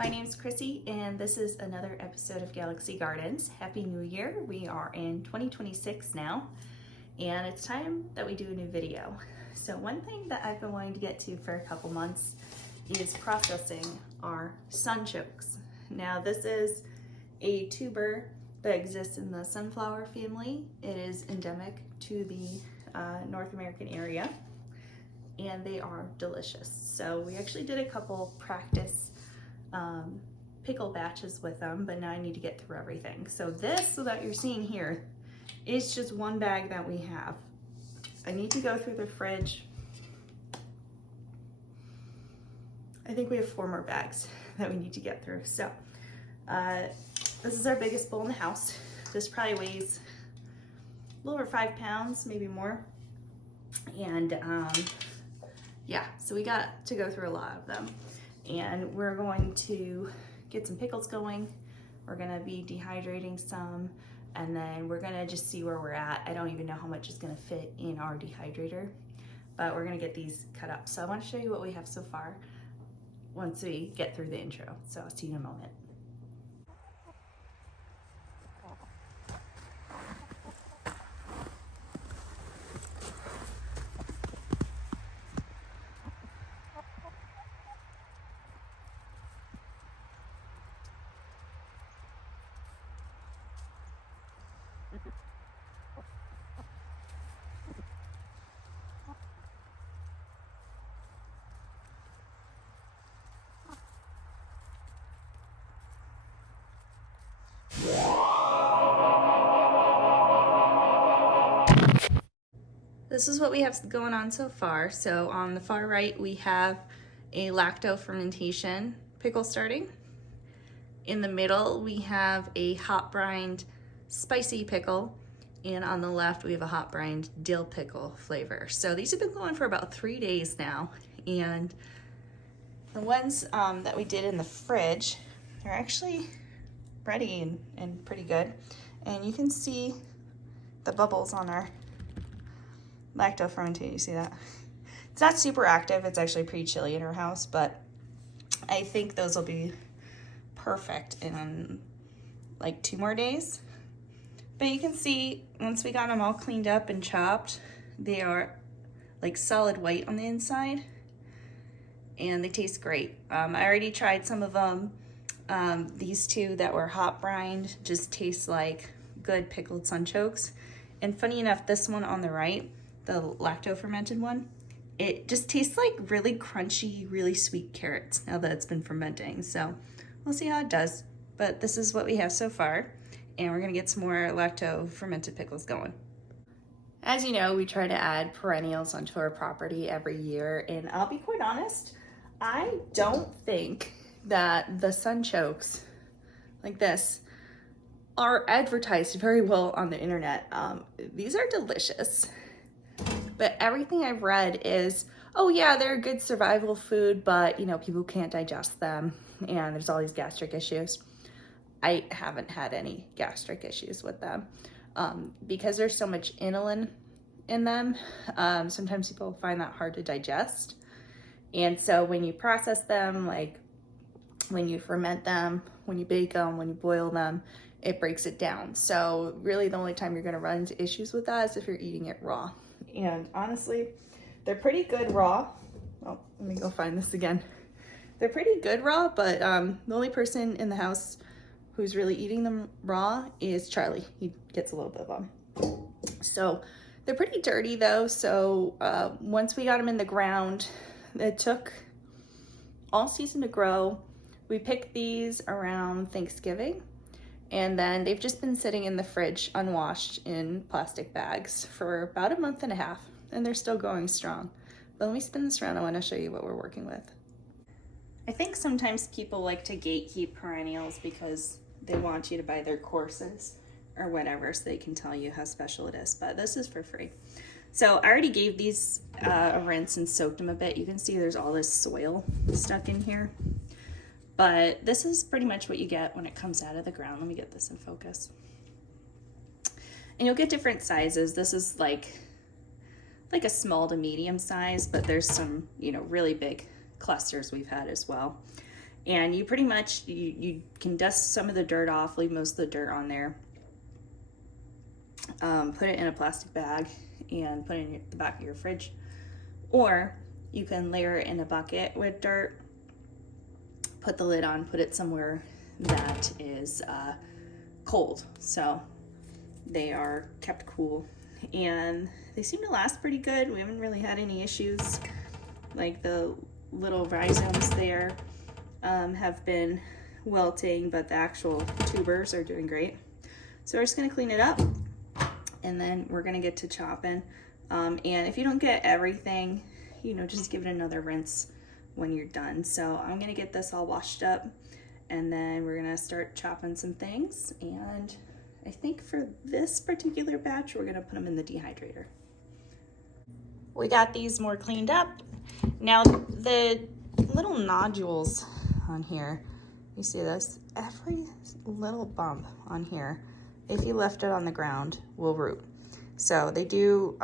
My name's Chrissy and this is another episode of Galaxy Gardens. Happy New Year. We are in 2026 now and it's time that we do a new video. So one thing that I've been wanting to get to for a couple months is processing our sunchokes. Now this is a tuber that exists in the sunflower family. It is endemic to the North American area and they are delicious. So we actually did a couple practice pickle batches with them, but now I need to get through everything. So this that you're seeing here is just one bag that we have. I need to go through the fridge. I think we have 4 more bags that we need to get through. So this is our biggest bowl in the house. This probably weighs a little over 5 pounds, maybe more. And yeah, so we got to go through a lot of them. And we're going to get some pickles going. We're gonna be dehydrating some, and then we're gonna just see where we're at. I don't even know how much is gonna fit in our dehydrator, but we're gonna get these cut up. So I wanna show you what we have so far once we get through the intro. So I'll see you in a moment. This is what we have going on so far. So on the far right, we have a lacto fermentation pickle starting. In the middle, we have a hot brined spicy pickle. And on the left, we have a hot brined dill pickle flavor. So these have been going for about 3 days now. And the ones that we did in the fridge, they're actually ready and pretty good. And you can see the bubbles on our lacto fermentation. You see that? It's not super active. It's actually pretty chilly in our house, but I think those will be perfect in like 2 more days. But you can see once we got them all cleaned up and chopped, they are like solid white on the inside and they taste great. I already tried some of them. These 2 that were hot brined just taste like good pickled sunchokes. And funny enough, this one on the right, the lacto fermented one, it just tastes like really crunchy, really sweet carrots now that it's been fermenting. So we'll see how it does. But this is what we have so far. And we're gonna get some more lacto fermented pickles going. As you know, we try to add perennials onto our property every year. And I'll be quite honest, I don't think that the sunchokes like this are advertised very well on the internet. These are delicious. But everything I've read is, oh yeah, they're a good survival food, but you know, people can't digest them and there's all these gastric issues. I haven't had any gastric issues with them because there's so much inulin in them. Sometimes people find that hard to digest. And so when you process them, like when you ferment them, when you bake them, when you boil them, it breaks it down. So really the only time you're gonna run into issues with that is if you're eating it raw. And honestly, they're pretty good raw. Oh, let me go find this again. They're pretty good raw, but the only person in the house who's really eating them raw is Charlie. He gets a little bit of them. So they're pretty dirty though. So once we got them in the ground, it took all season to grow. We picked these around Thanksgiving. And then they've just been sitting in the fridge unwashed in plastic bags for about a month and a half, and they're still going strong. But let me spin this around. I want to show you what we're working with. I think sometimes people like to gatekeep perennials because they want you to buy their courses or whatever so they can tell you how special it is, but this is for free. So I already gave these a rinse and soaked them a bit. You can see there's all this soil stuck in here. But this is pretty much what you get when it comes out of the ground. Let me get this in focus. And you'll get different sizes. This is like a small to medium size, but there's some, you know, really big clusters we've had as well. And you pretty much, you can dust some of the dirt off, leave most of the dirt on there. Put it in a plastic bag and put it in the back of your fridge. Or you can layer it in a bucket with dirt, put the lid on, put it somewhere that is cold, so they are kept cool. And they seem to last pretty good. We haven't really had any issues. Like the little rhizomes there have been wilting, but the actual tubers are doing great. So we're just gonna clean it up, and then we're gonna get to chopping. And if you don't get everything, you know, just give it another rinse when you're done. So I'm gonna get this all washed up, and then we're gonna start chopping some things. And I think for this particular batch, we're gonna put them in the dehydrator. We got these more cleaned up. Now the little nodules on here, you see this? Every little bump on here, if you left it on the ground, will root. So they do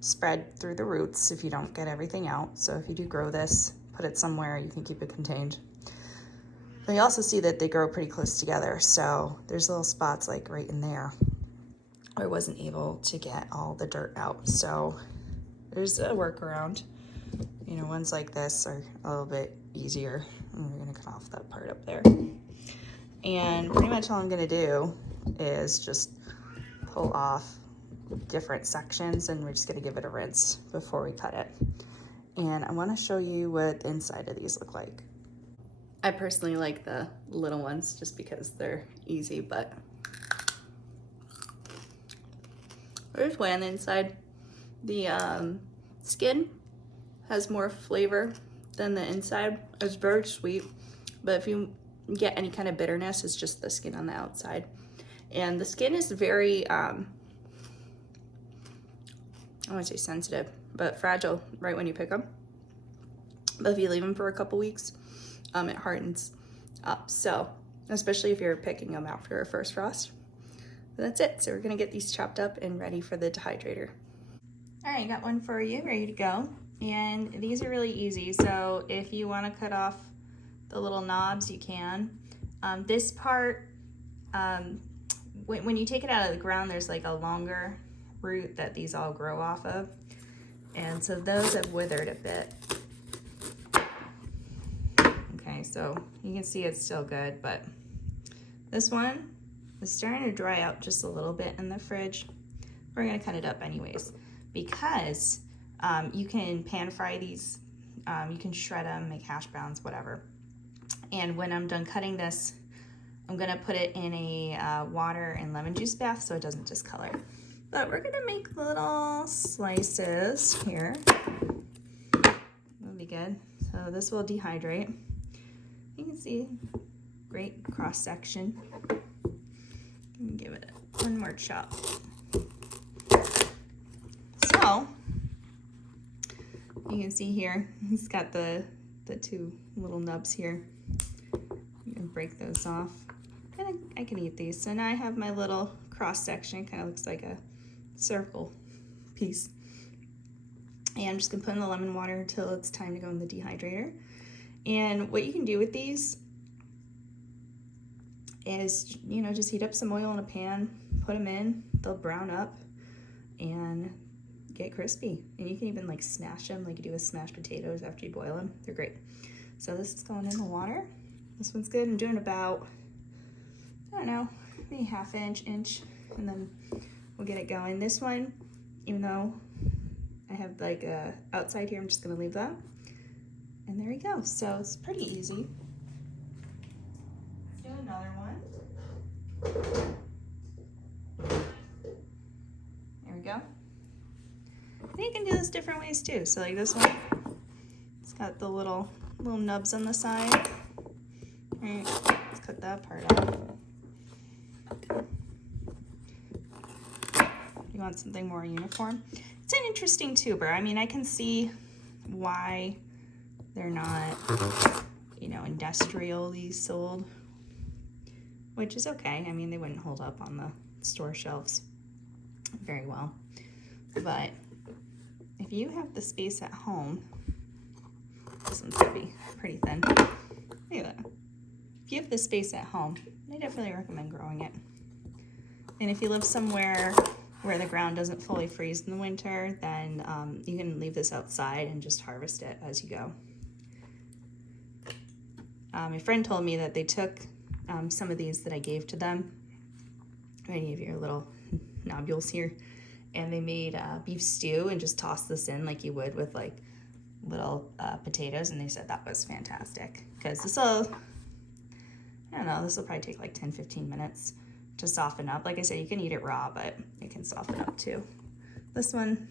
spread through the roots if you don't get everything out. So if you do grow this, put it somewhere you can keep it contained. But you also see that they grow pretty close together. So there's little spots like right in there where I wasn't able to get all the dirt out. So there's a workaround. You know, ones like this are a little bit easier. I'm gonna cut off that part up there. And pretty much all I'm gonna do is just pull off different sections, and we're just gonna give it a rinse before we cut it. And I wanna show you what the inside of these look like. I personally like the little ones just because they're easy, but there's way on the inside. The skin has more flavor than the inside. It's very sweet, but if you get any kind of bitterness, it's just the skin on the outside. And the skin is very, I wouldn't say sensitive, but fragile right when you pick them. But if you leave them for a couple weeks, it hardens up. So, especially if you're picking them after a first frost. But that's it. So we're gonna get these chopped up and ready for the dehydrator. All right, got one for you, ready to go. And these are really easy. So if you wanna cut off the little knobs, you can. This part, when you take it out of the ground, there's like a longer root that these all grow off of. And so those have withered a bit. Okay, so you can see it's still good, but this one is starting to dry out just a little bit in the fridge. We're gonna cut it up anyways, because you can pan fry these, you can shred them, make hash browns, whatever. And when I'm done cutting this, I'm gonna put it in a water and lemon juice bath so it doesn't discolor. But we're gonna make little slices here. That'll be good. So this will dehydrate. You can see great cross section. Give it one more chop. So you can see here, it's got the two little nubs here. You can break those off. And I can eat these. So now I have my little cross section, kind of looks like a circle piece. And I'm just gonna put in the lemon water until it's time to go in the dehydrator. And what you can do with these is, you know, just heat up some oil in a pan, put them in, they'll brown up and get crispy. And you can even like smash them like you do with smashed potatoes after you boil them. They're great. So this is going in the water. This one's good. I'm doing about, I don't know, maybe ½ inch, and then we'll get it going. This one, even though I have like a outside here, I'm just gonna leave that. And there we go. So it's pretty easy. Let's do another one. There we go. And you can do this different ways too. So like this one, it's got the little nubs on the side. All right, let's cut that part off. You want something more uniform. It's an interesting tuber. I mean, I can see why they're not, you know, industrially sold, which is okay. I mean, they wouldn't hold up on the store shelves very well. But if you have the space at home, this one's gonna be pretty thin. Look at that. if you have the space at home, I definitely recommend growing it. And if you live somewhere where the ground doesn't fully freeze in the winter, then you can leave this outside and just harvest it as you go. My friend told me that they took some of these that I gave to them, any of your little nodules here, and they made beef stew and just tossed this in like you would with like little potatoes, and they said that was fantastic. Because this will, I don't know, this will probably take like 10-15 minutes to soften up. Like I said, you can eat it raw, but it can soften up too. This one,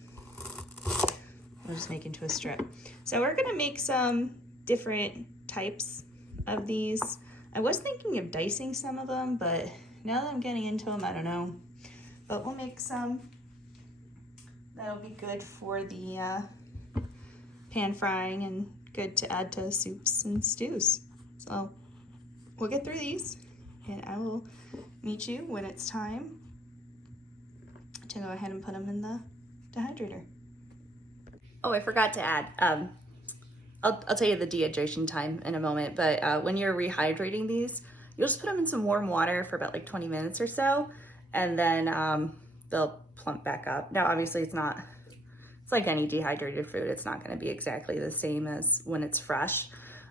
we'll just make into a strip. So we're gonna make some different types of these. I was thinking of dicing some of them, but now that I'm getting into them, I don't know. But we'll make some. That'll be good for the pan frying and good to add to soups and stews. So we'll get through these and I will meet you when it's time to go ahead and put them in the dehydrator. Oh, I forgot to add, I'll tell you the dehydration time in a moment, but when you're rehydrating these, you'll just put them in some warm water for about like 20 minutes or so, and then they'll plump back up. Now, obviously it's like any dehydrated food, it's not gonna be exactly the same as when it's fresh,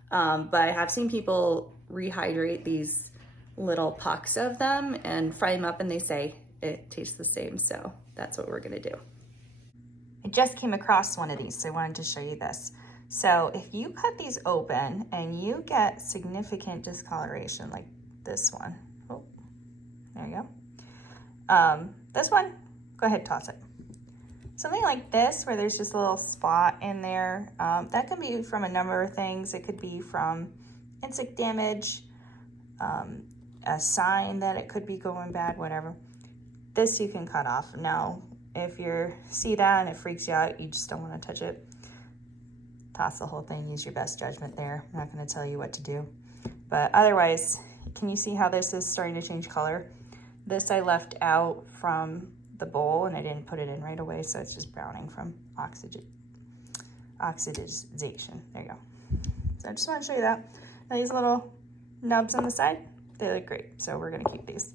but I have seen people rehydrate these little pucks of them and fry them up, and they say it tastes the same, so that's what we're gonna do. I just came across one of these, so I wanted to show you this. So if you cut these open and you get significant discoloration, like this one, oh, there you go. This one, go ahead, toss it. Something like this, where there's just a little spot in there, that can be from a number of things. It could be from insect damage, a sign that it could be going bad, whatever. This you can cut off. Now, if you see that and it freaks you out, you just don't want to touch it, toss the whole thing, use your best judgment there. I'm not going to tell you what to do. But otherwise, can you see how this is starting to change color? This I left out from the bowl and I didn't put it in right away, so it's just browning from oxidization. There you go. So I just want to show you that. Now these little nubs on the side, they look great, so we're going to keep these.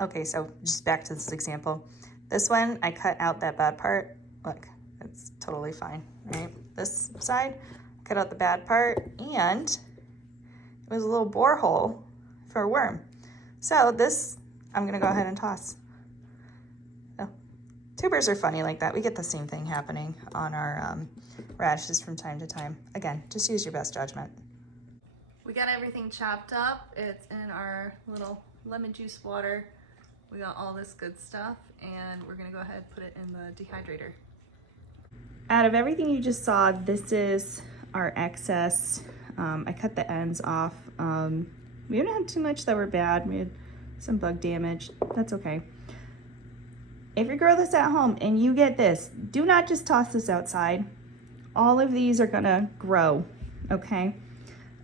Okay, so just back to this example. This one, I cut out that bad part. Look, it's totally fine, right? This side, cut out the bad part, and it was a little borehole for a worm. So this, I'm gonna go ahead and toss. So, tubers are funny like that. We get the same thing happening on our radishes from time to time. Again, just use your best judgment. We got everything chopped up. It's in our little lemon juice water. We got all this good stuff, and we're gonna go ahead and put it in the dehydrator. Out of everything you just saw, this is our excess. I cut the ends off. We didn't have too much that were bad. We had some bug damage. That's okay. If you grow this at home and you get this, do not just toss this outside. All of these are gonna grow, okay?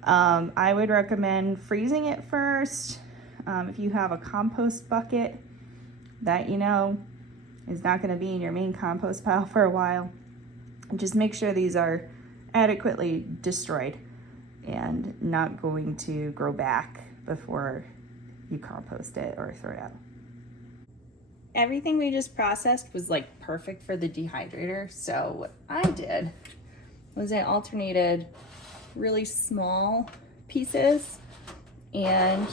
I would recommend freezing it first. If you have a compost bucket that you know is not gonna be in your main compost pile for a while, just make sure these are adequately destroyed and not going to grow back before you compost it or throw it out. Everything we just processed was like perfect for the dehydrator. So what I did was I alternated really small pieces and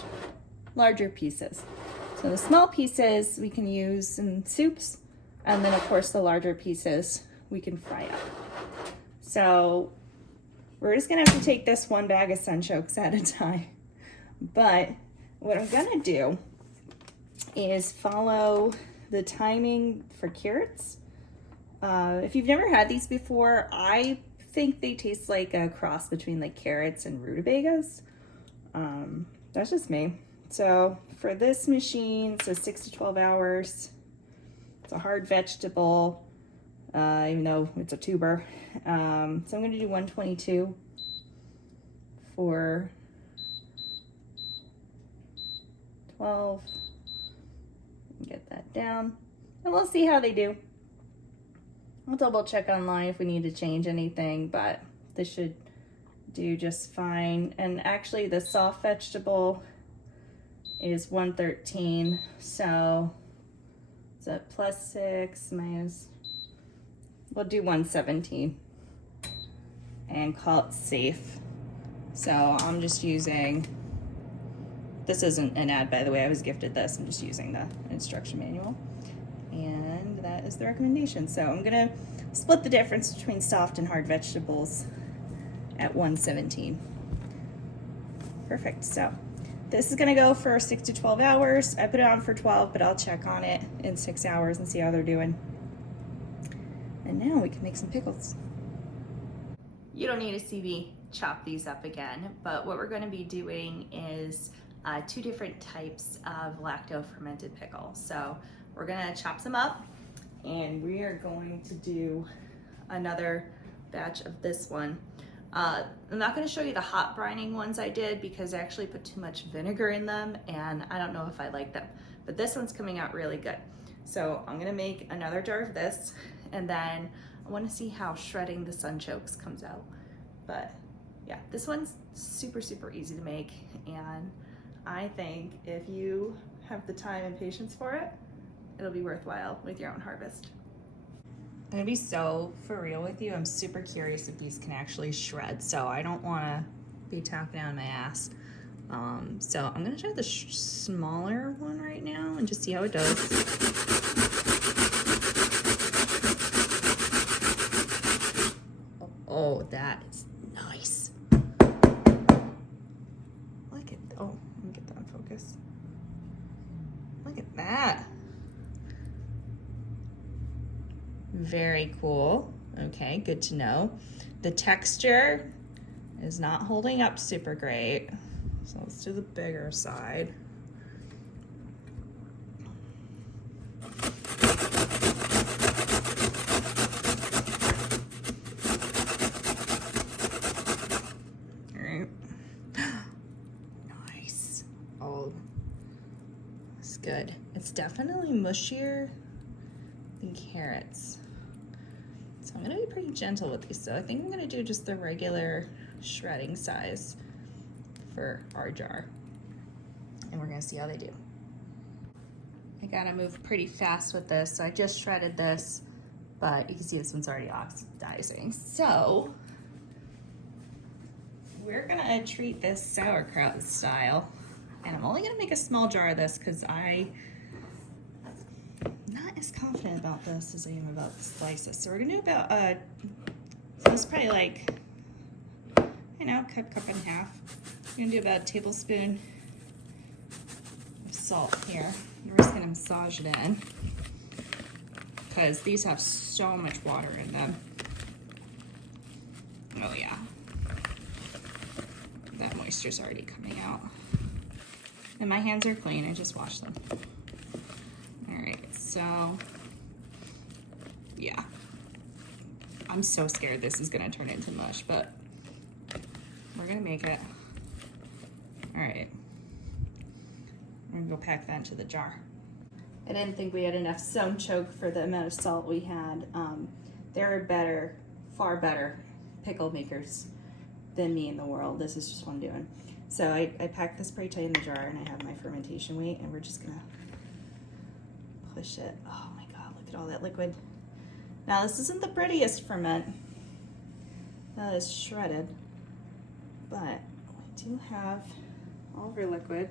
larger pieces. So the small pieces we can use in soups, and then of course the larger pieces we can fry up. So we're just gonna have to take this one bag of Sunchokes at a time. But what I'm gonna do is follow the timing for carrots. If you've never had these before, I think they taste like a cross between like carrots and rutabagas. That's just me. So for this machine, so 6 to 12 hours. It's a hard vegetable, even though it's a tuber. So I'm gonna do 122 for 12. Get that down, and we'll see how they do. I'll double check online if we need to change anything, but this should do just fine. And actually the soft vegetable is 113, so is that +6 minus, we'll do 117 and call it safe. So I'm just using, this isn't an ad by the way, I was gifted this, I'm just using the instruction manual. And that is the recommendation. So I'm gonna split the difference between soft and hard vegetables at 117. Perfect, so this is gonna go for 6 to 12 hours. I put it on for 12, but I'll check on it in 6 hours and see how they're doing. And now we can make some pickles. You don't need to see me chop these up again, but what we're gonna be doing is 2 different types of lacto fermented pickle. So we're gonna chop some up and we are going to do another batch of this one. I'm not going to show you the hot brining ones I did because I actually put too much vinegar in them and I don't know if I like them, but this one's coming out really good. So I'm going to make another jar of this and then I want to see how shredding the Sunchokes comes out. But yeah, this one's super, super easy to make, and I think if you have the time and patience for it, it'll be worthwhile with your own harvest. I'm gonna be so for real with you. I'm super curious if these can actually shred, so I don't wanna be tapping on my ass. So I'm gonna try the smaller one right now and just see how it does. Oh, that is nice. Look at, oh, let me get that in focus. Look at that. Very cool. Okay, good to know. The texture is not holding up super great. So let's do the bigger side. All right. Nice. Oh, it's good. It's definitely mushier than carrots. So I'm gonna be pretty gentle with these. So I think I'm gonna do just the regular shredding size for our jar. And we're gonna see how they do. I gotta move pretty fast with this. So I just shredded this, but you can see this one's already oxidizing. So we're gonna treat this sauerkraut style. And I'm only gonna make a small jar of this because I'm not as confident about this as I am about the slices. So we're gonna do about, so it's probably like, you know, cup and a half. We're gonna do about a tablespoon of salt here. We're just gonna massage it in because these have so much water in them. Oh yeah. That moisture's already coming out. And my hands are clean, I just washed them. All right, so yeah. I'm so scared this is gonna turn into mush, but we're gonna make it. All right, I'm gonna go pack that into the jar. I didn't think we had enough Sunchoke for the amount of salt we had. There are better, far better pickle makers than me in the world. This is just what I'm doing. So I packed this pretty tight in the jar and I have my fermentation weight and we're just gonna push it. Oh my God, look at all that liquid. Now this isn't the prettiest ferment. That is shredded, but we do have all of our liquid.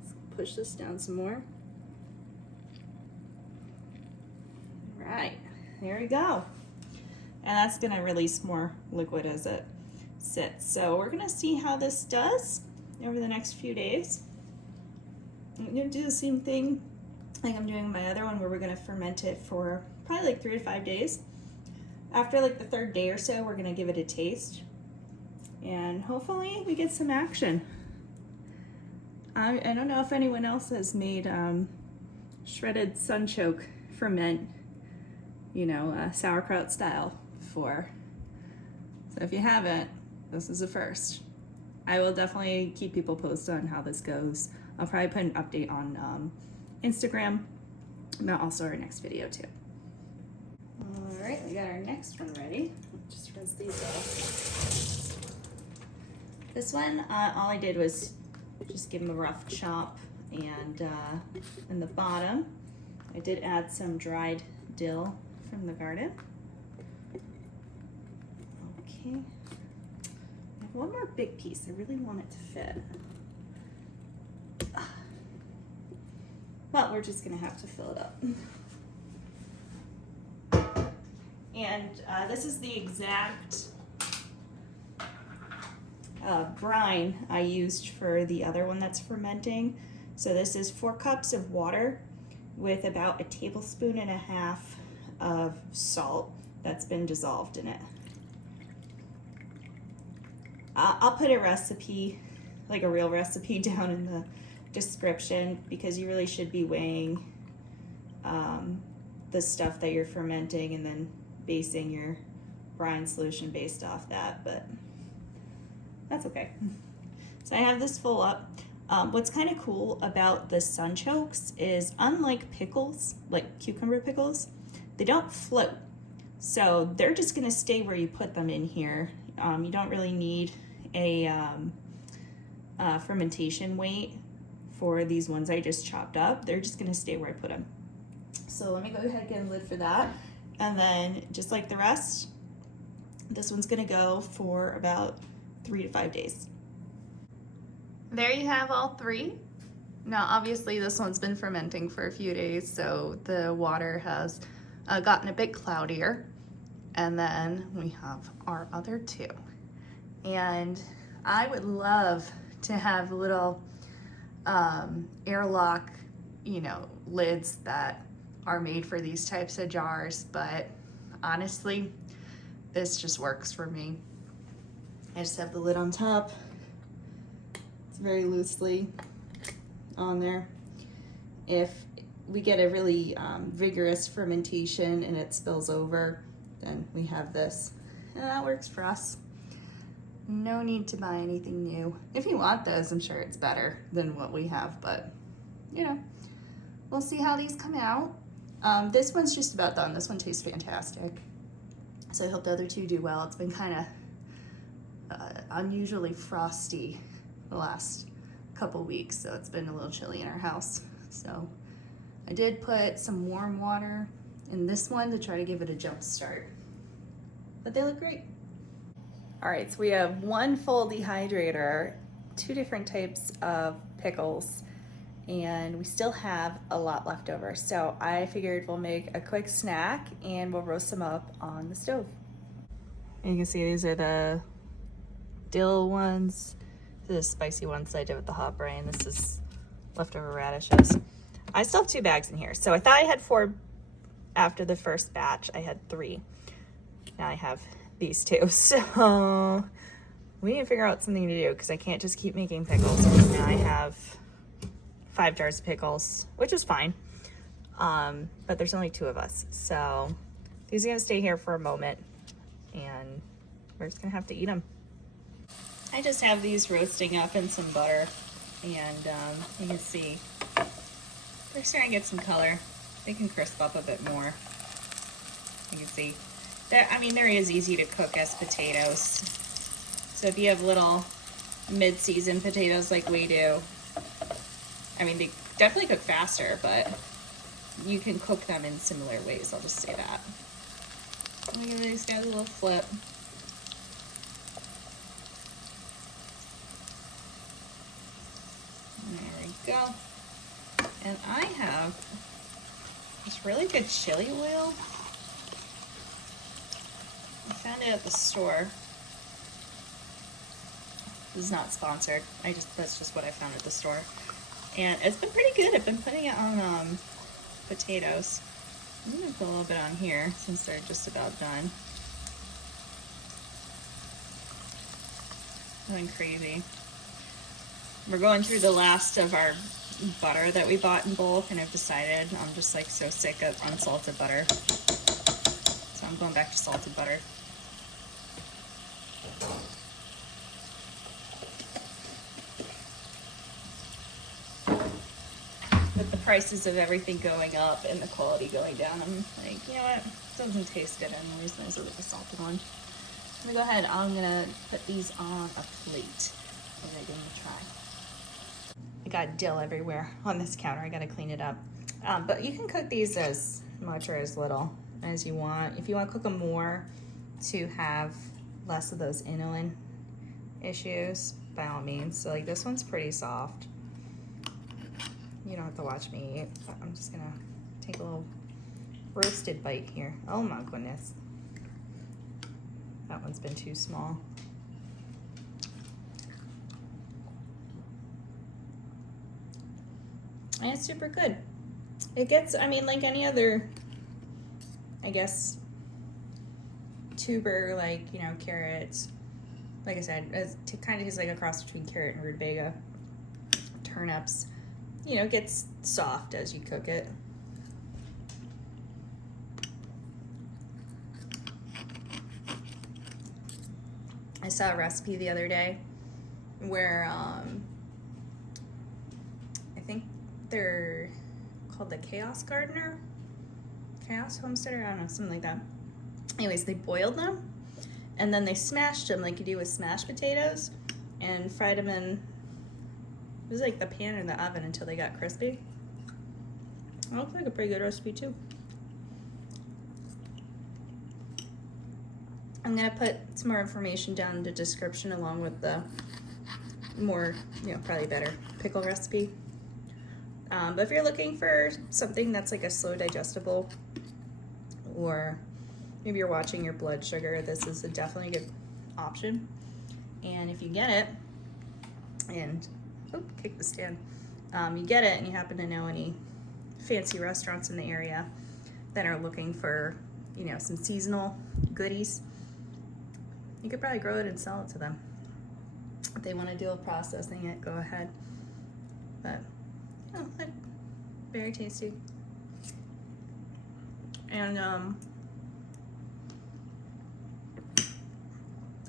Let's push this down some more. All right, there we go. And that's gonna release more liquid as it sits. So we're gonna see how this does over the next few days. I'm gonna do the same thing like I'm doing my other one where we're gonna ferment it for probably like 3 to 5 days. After like the 3rd day or so, we're gonna give it a taste and hopefully we get some action. I don't know if anyone else has made shredded Sunchoke ferment, you know, sauerkraut style before. So if you haven't, this is a first. I will definitely keep people posted on how this goes. I'll probably put an update on Instagram, but also our next video too. All right, we got our next one ready. Just rinse these off. This one, all I did was just give them a rough chop, and in the bottom, I did add some dried dill from the garden. Okay. I have one more big piece. I really want it to fit. But we're just gonna have to fill it up. And this is the exact brine I used for the other one that's fermenting. So this is 4 cups of water with about 1.5 tablespoons of salt that's been dissolved in it. I'll put a recipe, like a real recipe, down in the description, because you really should be weighing the stuff that you're fermenting and then basing your brine solution based off that, but that's okay. So I have this full up. What's kind of cool about the Sunchokes is, unlike pickles, like cucumber pickles, they don't float. So they're just gonna stay where you put them in here. You don't really need a fermentation weight for these ones I just chopped up. They're just gonna stay where I put them. So let me go ahead and get a lid for that. And then, just like the rest, this one's gonna go for about 3 to 5 days. There you have all 3. Now obviously this one's been fermenting for a few days, so the water has gotten a bit cloudier. And then we have our other 2. And I would love to have little airlock, lids that are made for these types of jars, but honestly, this just works for me. I just have the lid on top. It's very loosely on there. If we get a really vigorous fermentation and it spills over, then we have this, and that works for us. No need to buy anything new. If you want those, I'm sure it's better than what we have, but we'll see how these come out. This one's just about done. This one tastes fantastic. So I hope the other 2 do well. It's been kind of unusually frosty the last couple weeks, so it's been a little chilly in our house. So I did put some warm water in this one to try to give it a jump start. But they look great. All right, so we have 1 full dehydrator, 2 different types of pickles, and we still have a lot left over. So I figured we'll make a quick snack and we'll roast them up on the stove. And you can see these are the dill ones, the spicy ones I did with the hot brine. This is leftover radishes. I still have 2 bags in here. So I thought I had 4 after the first batch. I had 3. Now I have these 2. So we need to figure out something to do, because I can't just keep making pickles. Now I have 5 jars of pickles, which is fine. But there's only 2 of us. So these are gonna stay here for a moment and we're just gonna have to eat them. I just have these roasting up in some butter, and you can see they're starting to get some color. They can crisp up a bit more. You can see that, they're as easy to cook as potatoes. So if you have little mid-season potatoes like we do, they definitely cook faster, but you can cook them in similar ways, I'll just say that. Let me give these guys a little flip. There we go. And I have this really good chili oil. I found it at the store. This is not sponsored. That's just what I found at the store. And it's been pretty good. I've been putting it on potatoes. I'm gonna put a little bit on here since they're just about done. Going crazy. We're going through the last of our butter that we bought in bulk, and I've decided I'm just like so sick of unsalted butter. So I'm going back to salted butter. With the prices of everything going up and the quality going down, I'm like, you know what? It doesn't taste good anyways. Might as well get the salted one. I'm gonna go ahead. I'm gonna put these on a plate. I'm gonna give them a try. I got dill everywhere on this counter. I gotta clean it up. But you can cook these as much or as little as you want. If you want to cook them more to have less of those inulin issues, by all means. So like this one's pretty soft. You don't have to watch me eat, but I'm just gonna take a little roasted bite here. Oh my goodness. That one's been too small. And it's super good. It gets, I mean, like any other, I guess, tuber, like, you know, carrots. Like I said, it kind of tastes like a cross between carrot and rutabaga. Turnips, you know, it gets soft as you cook it. I saw a recipe the other day where I think they're called the Chaos Gardener, Chaos Homesteader, I don't know, something like that. Anyways, they boiled them and then they smashed them like you do with smashed potatoes and fried them in, it was like the pan in the oven until they got crispy. It looks like a pretty good recipe too. I'm gonna put some more information down in the description along with the more, you know, probably better pickle recipe. But if you're looking for something that's like a slow digestible, or maybe you're watching your blood sugar, this is definitely a good option. And if you get it, and kick the stand, you get it and you happen to know any fancy restaurants in the area that are looking for, you know, some seasonal goodies, you could probably grow it and sell it to them. If they want to deal with processing it, go ahead. But oh, very tasty. And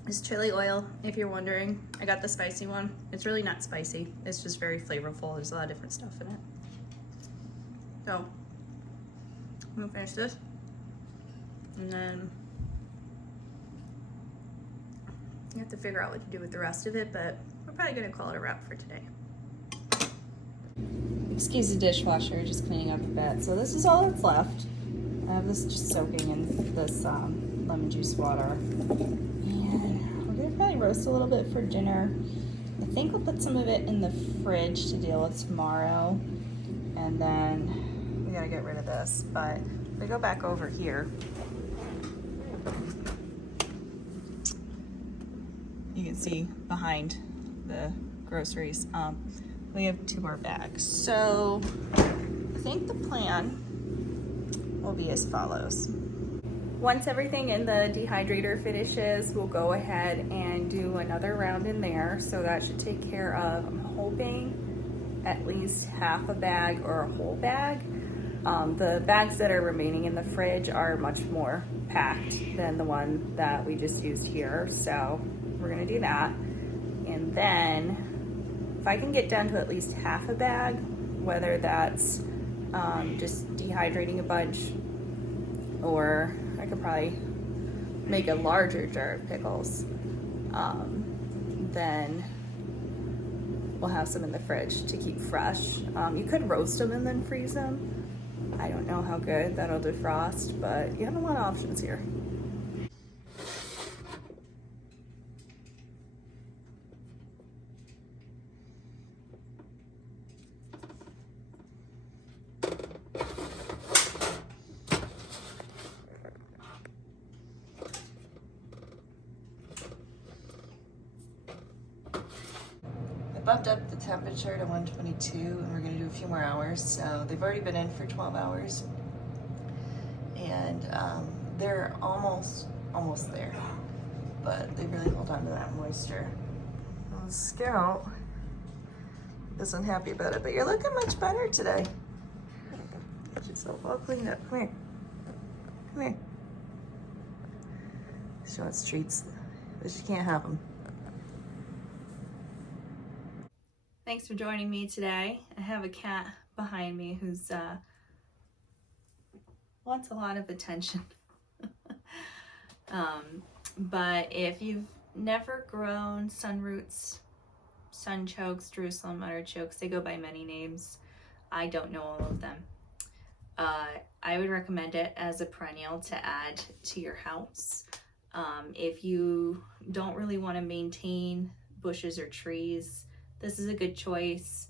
this chili oil, if you're wondering, I got the spicy one. It's really not spicy. It's just very flavorful. There's a lot of different stuff in it. So I'm gonna finish this, and then you have to figure out what to do with the rest of it, but we're probably gonna call it a wrap for today. Excuse the dishwasher, just cleaning up a bit. So this is all that's left. I have this just soaking in this lemon juice water. And we're gonna probably roast a little bit for dinner. I think we'll put some of it in the fridge to deal with tomorrow. And then we gotta get rid of this. But if we go back over here, you can see behind the groceries, we have 2 more bags. So I think the plan will be as follows. Once everything in the dehydrator finishes, we'll go ahead and do another round in there. So that should take care of, I'm hoping, at least half a bag or a whole bag. The bags that are remaining in the fridge are much more packed than the one that we just used here. So we're gonna do that. And then if I can get down to at least half a bag, whether that's just dehydrating a bunch, or I could probably make a larger jar of pickles, then we'll have some in the fridge to keep fresh. You could roast them and then freeze them. I don't know how good that'll defrost, but you have a lot of options here. Bumped up the temperature to 122 and we're going to do a few more hours. So they've already been in for 12 hours and they're almost there, but they really hold on to that moisture. Well, Scout isn't happy about it, but you're looking much better today. Get yourself all cleaned up. Come here. Come here. She wants treats, but she can't have them. Thanks for joining me today. I have a cat behind me who's wants a lot of attention. But if you've never grown sunroots Sunchokes, Jerusalem artichokes. They go by many names. I don't know all of them. I would recommend it as a perennial to add to your house. If you don't really want to maintain bushes or trees, this is a good choice.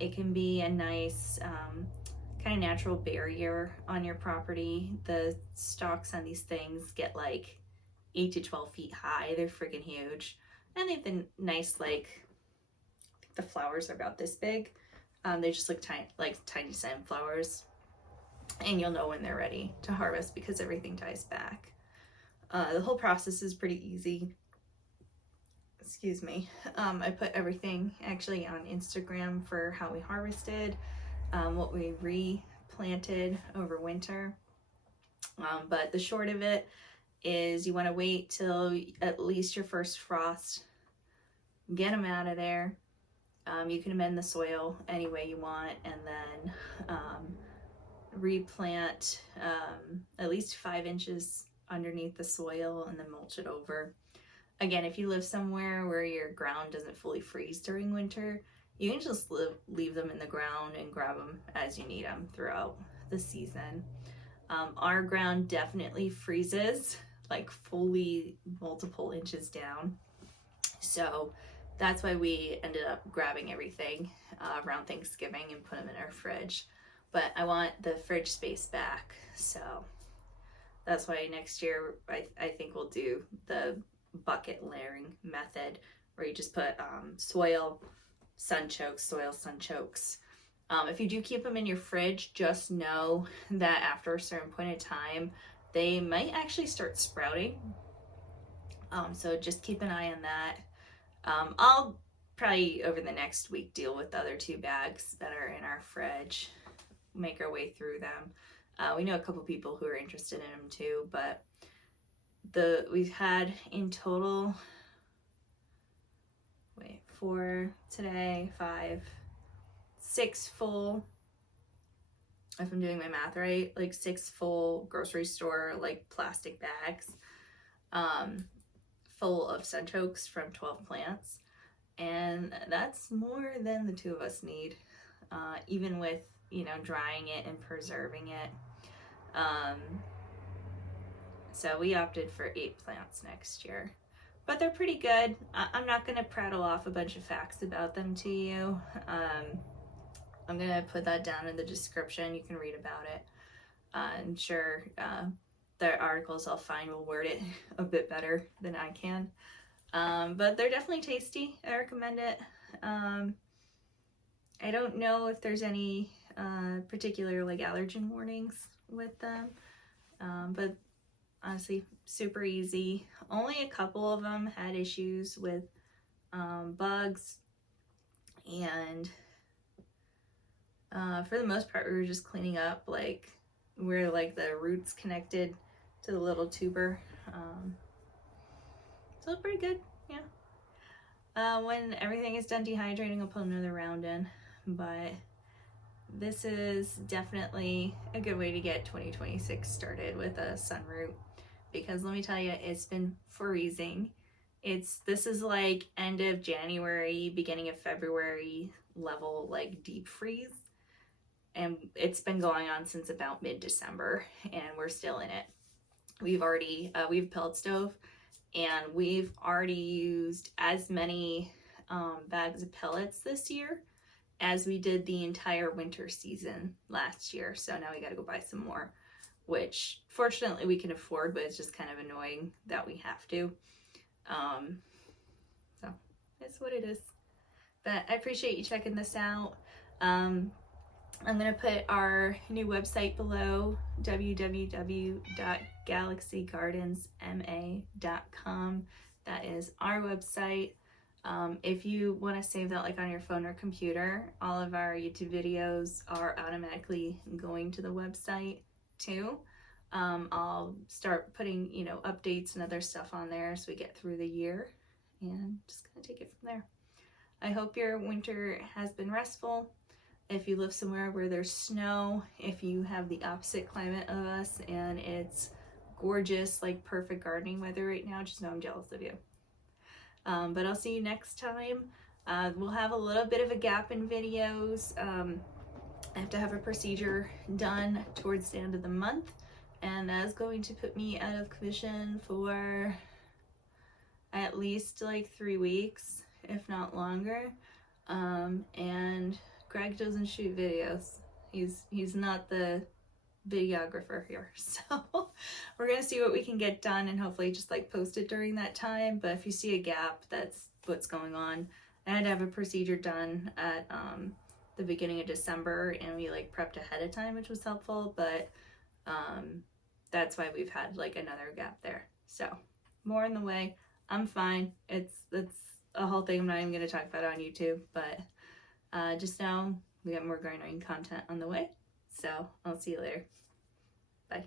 It can be a nice kind of natural barrier on your property. The stalks on these things get like 8 to 12 feet high. They're freaking huge. And they've been nice, like, I think the flowers are about this big. They just look tiny, like tiny sunflowers. And you'll know when they're ready to harvest because everything dies back. The whole process is pretty easy. Excuse me. I put everything actually on Instagram for how we harvested, what we replanted over winter. But the short of it is you want to wait till at least your first frost. Get them out of there. You can amend the soil any way you want, and then replant at least 5 inches underneath the soil and then mulch it over. Again, if you live somewhere where your ground doesn't fully freeze during winter, you can just leave them in the ground and grab them as you need them throughout the season. Our ground definitely freezes, like fully multiple inches down. So that's why we ended up grabbing everything around Thanksgiving and put them in our fridge. But I want the fridge space back, so that's why next year I think we'll do the bucket layering method, where you just put soil, sunchokes. If you do keep them in your fridge, just know that after a certain point in time, they might actually start sprouting. So just keep an eye on that. I'll probably over the next week deal with the other 2 bags that are in our fridge, make our way through them. We know a couple people who are interested in them too, but we've had in total, 4 today, 5, 6 full, if I'm doing my math right, like 6 full grocery store like plastic bags full of sunchokes from 12 plants, and that's more than the 2 of us need, even with, you know, drying it and preserving it. So we opted for 8 plants next year, but they're pretty good. I'm not going to prattle off a bunch of facts about them to you. I'm going to put that down in the description. You can read about it. I'm sure the articles I'll find will word it a bit better than I can. But they're definitely tasty. I recommend it. I don't know if there's any particular like allergen warnings with them, but honestly, super easy. Only a couple of them had issues with bugs, and for the most part, we were just cleaning up like where like the roots connected to the little tuber. So it's pretty good, yeah. When everything is done dehydrating, I'll put another round in, but this is definitely a good way to get 2026 started with a sunroot, because let me tell you, it's been freezing. This is like end of January, beginning of February level, like deep freeze, and it's been going on since about mid-December, and we're still in it. We've already we have a pellet stove, and we've already used as many bags of pellets this year as we did the entire winter season last year. So now we got to go buy some more, which fortunately we can afford, but it's just kind of annoying that we have to. So it's what it is. But I appreciate you checking this out. I'm going to put our new website below, www.galaxygardensma.com. That is our website. If you want to save that like on your phone or computer, all of our YouTube videos are automatically going to the website too. I'll start putting, you know, updates and other stuff on there as we get through the year, and just gonna take it from there. I hope your winter has been restful. If you live somewhere where there's snow, if you have the opposite climate of us and it's gorgeous, like perfect gardening weather right now, just know I'm jealous of you. But I'll see you next time. We'll have a little bit of a gap in videos. I have to have a procedure done towards the end of the month, and that's going to put me out of commission for at least like 3 weeks, if not longer. And Greg doesn't shoot videos. He's not the videographer here, so we're gonna see what we can get done and hopefully just like post it during that time. But if you see a gap, that's what's going on. I had to have a procedure done at the beginning of December, and we like prepped ahead of time, which was helpful, but that's why we've had like another gap there. So more in the way. I'm fine. It's a whole thing I'm not even going to talk about on YouTube, but just know we got more gardening content on the way. So I'll see you later. Bye.